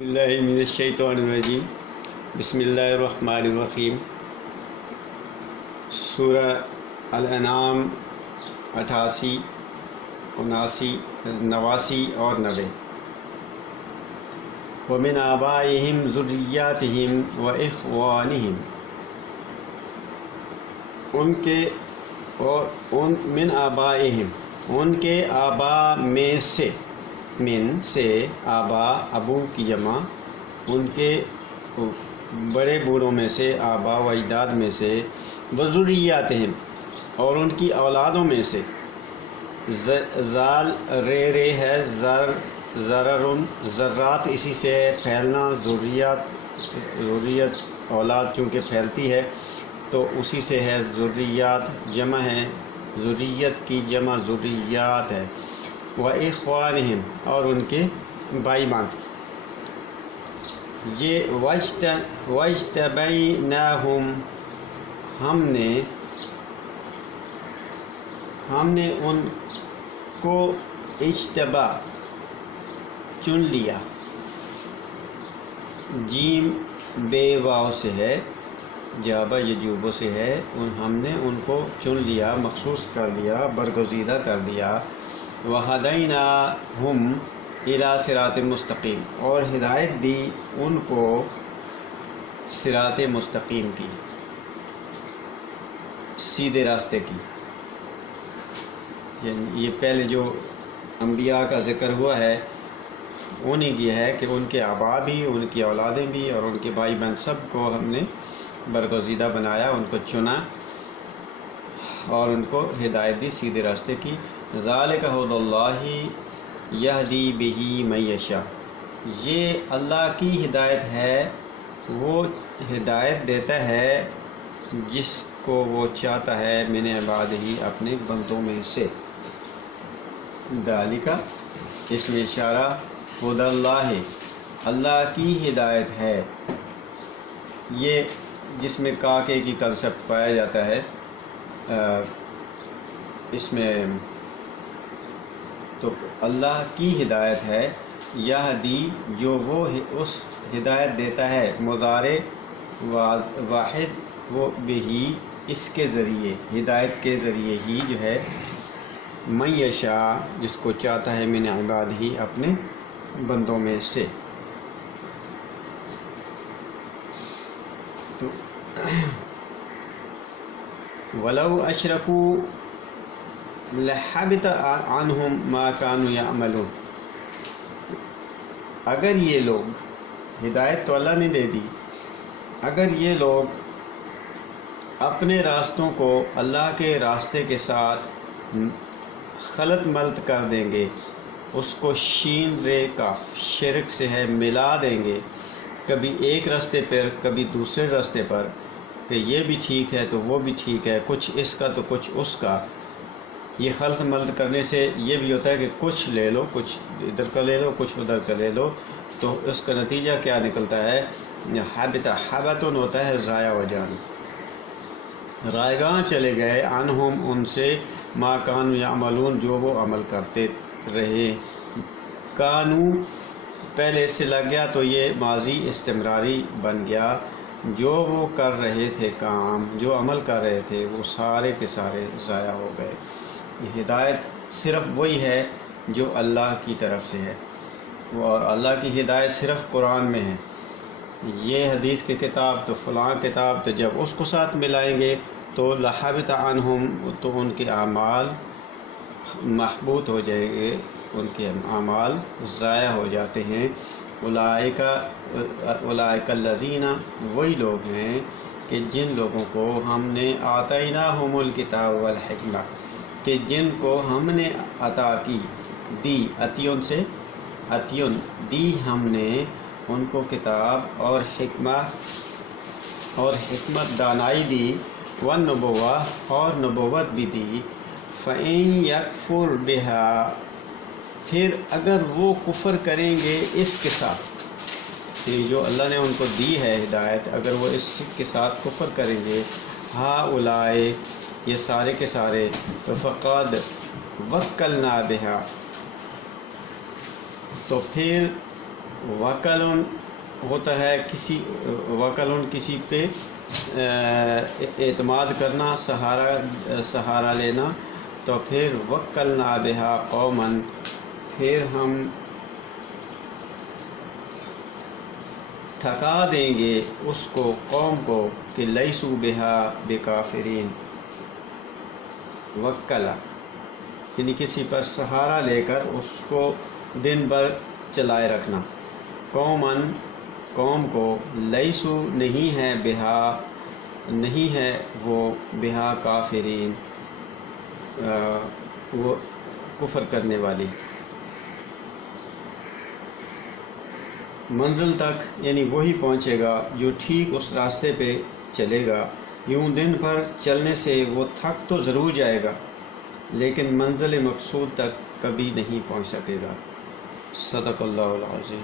اللہ من الشیطان الرجیم بسم اللہ الرحمن الرحیم۔ سورہ الانعام 88، 79، 89 اور 90۔ وَمِنْ آبَائِهِمْ ذُرِّيَّاتِهِمْ وَإِخْوَانِهِمْ، من آبائہم، ان کے آبا میں سے، من سے آبا ابو کی جمع، ان کے بڑے بوڑھوں میں سے، آبا و اجداد میں سے، وذریاتہم، اور ان کی اولادوں میں سے۔ زال رے ہے، ذررن ذرات، اسی سے پھیلنا، ذریت اولاد چونکہ پھیلتی ہے تو اسی سے ہے، ذریات جمع ہے، ذریت کی جمع ذریات ہے۔ وَإِخْوَانِهِمْ، اور ان کے بھائی باندھ۔ یہ وَاجْتَبَيْنَاهُمْ، ہم نے ان کو اجتبا چن لیا، جیم بے واو سے ہے، جابا یجوبو سے ہے، ہم نے ان کو چن لیا، مخصوص کر لیا، برگزیدہ کر دیا۔ وَهَدَيْنَاهُمْ إِلَىٰ صِرَاطٍ مستقیم، اور ہدایت دی ان کو صراط مستقیم کی، سیدھے راستے کی۔ یعنی یہ پہلے جو انبیاء کا ذکر ہوا ہے انہیں کی ہے کہ ان کے آبا بھی، ان کی اولادیں بھی، اور ان کے بھائی بہن سب کو ہم نے برگزیدہ بنایا، ان کو چنا اور ان کو ہدایت دی سیدھے راستے کی۔ ذالک ھدی اللہ یہدی بہ من یشاء، یہ اللہ کی ہدایت ہے، وہ ہدایت دیتا ہے جس کو وہ چاہتا ہے، من عبادہ، اپنے بندوں میں سے۔ ذالک، اس میں اشارہ، ھدی اللہ، اللہ کی ہدایت ہے، یہ جس میں کاکے کی کنسپٹ پایا جاتا ہے اس میں، تو اللہ کی ہدایت ہے، یہدی، جو وہ اس ہدایت دیتا ہے، مضارع واحد، وہ بہی، اس کے ذریعے، ہدایت کے ذریعے ہی جو ہے، من یشاء، جس کو چاہتا ہے، من عبادہ، اپنے بندوں میں سے۔ تو وَلَوْ أَشْرَكُوا لَحَبِطَ عَنْهُمْ مَا كَانُوا يَعْمَلُونَ، اگر یہ لوگ، ہدایت تو اللہ نے دے دی، اگر یہ لوگ اپنے راستوں کو اللہ کے راستے کے ساتھ خلط ملط کر دیں گے، اس کو شین رے کاف شرک سے ہے ملا دیں گے، کبھی ایک راستے پر کبھی دوسرے راستے پر، کہ یہ بھی ٹھیک ہے تو وہ بھی ٹھیک ہے، کچھ اس کا تو کچھ اس کا، یہ خلط ملط کرنے سے یہ بھی ہوتا ہے کہ کچھ لے لو، کچھ ادھر کا لے لو، کچھ ادھر کا لے لو، تو اس کا نتیجہ کیا نکلتا ہے؟ حبتن ہوتا ہے ضائع ہو جانا، رائگاں چلے گئے، عنہم، ان سے، ما کانوا یعملون، جو وہ عمل کرتے رہے۔ کانو پہلے سے لگ گیا تو یہ ماضی استمراری بن گیا، جو وہ کر رہے تھے کام، جو عمل کر رہے تھے، وہ سارے کے سارے ضائع ہو گئے۔ ہدایت صرف وہی ہے جو اللہ کی طرف سے ہے، اور اللہ کی ہدایت صرف قرآن میں ہے۔ یہ حدیث کی کتاب تو فلاں کتاب، تو جب اس کو ساتھ ملائیں گے تو لحبط عنہم، تو ان کے اعمال محبوط ہو جائیں گے، ان کے اعمال ضائع ہو جاتے ہیں۔ اولئک الذین، وہی لوگ ہیں کہ جن لوگوں کو ہم نے آتیناہم الکتاب والحکمہ، کہ جن کو ہم نے عطا کی، دی، عطیون سے، عطیون دی ہم نے ان کو کتاب اور حکمت، دانائی دی، والنبوہ، اور نبوت بھی دی۔ فَإِن یکفر بہا، پھر اگر وہ کفر کریں گے اس کے ساتھ، یہ جو اللہ نے ان کو دی ہے ہدایت، اگر وہ اس کے ساتھ کفر کریں گے، ہؤلاء، یہ سارے کے سارے، فقد وکلنا بہا، تو پھر وکلن ہوتا ہے وکلن کسی پہ اعتماد کرنا، سہارا لینا. تو پھر وکلنا بہا قوما، پھر ہم تھکا دیں گے اس کو قوم کو کہ لیسو بہا بکافرین. وکلا یعنی کسی پر سہارا لے کر اس کو دن بھر چلائے رکھنا. قومن قوم کو، لیسو نہیں ہے بہا نہیں ہے وہ بہا کافرین وہ کفر کرنے والی. منزل تک یعنی وہی پہنچے گا جو ٹھیک اس راستے پہ چلے گا. یوں دن بھر چلنے سے وہ تھک تو ضرور جائے گا لیکن منزل مقصود تک کبھی نہیں پہنچ سکے گا. صدق اللہ العظیم.